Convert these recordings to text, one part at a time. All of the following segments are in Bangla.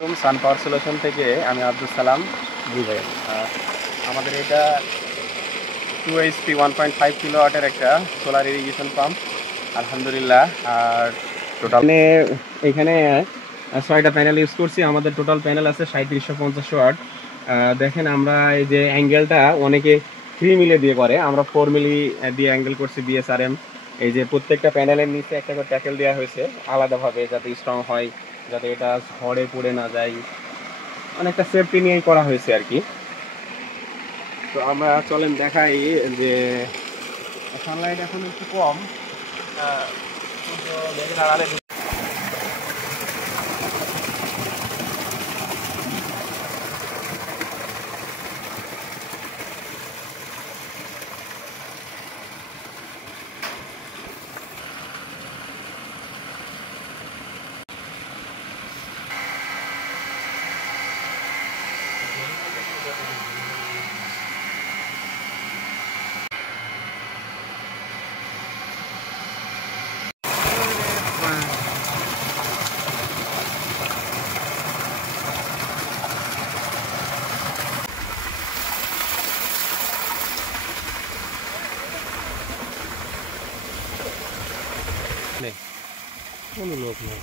সান পাওয়ার সলিউশন থেকে আমি আব্দুল সালাম। জি ভাই। আমাদের এটা 2 HP 1.5 কিলোওয়াটের একটা সোলার ইরিগেশন পাম্প আলহামদুলিল্লাহ। আর টোটাল এখানে 6টা প্যানেল ইউজ করছি। আমাদের টোটাল প্যানেল আছে 3750 ওয়াট। দেখেন আমরা এই যে অ্যাঙ্গেলটা অনেকে 3 মিলি দিয়ে করে, আমরা 4 মিলি দিয়ে অ্যাঙ্গেল করছি বিএসআরএম। এই যে প্রত্যেকটা প্যানেলের নিচে একটা করে ট্যাকেল দেওয়া হয়েছে আলাদাভাবে, যাতে স্ট্রং হয়, যাতে এটা ঝড়ে পড়ে না যায়। অনেকটা সেফটি নিয়েই করা হয়েছে আর কি। তো আমরা চলেন দেখাই যে সানলাইট এখন একটু কম, সূর্য মেঘের আড়ালে নেই, কোনো লোক নেই।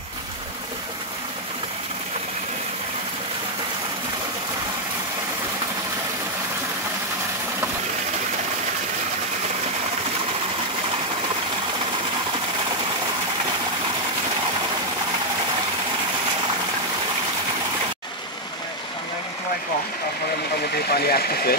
সানলাইটের সময় কম, তারপরে মোটামুটি পানি আসতেছে।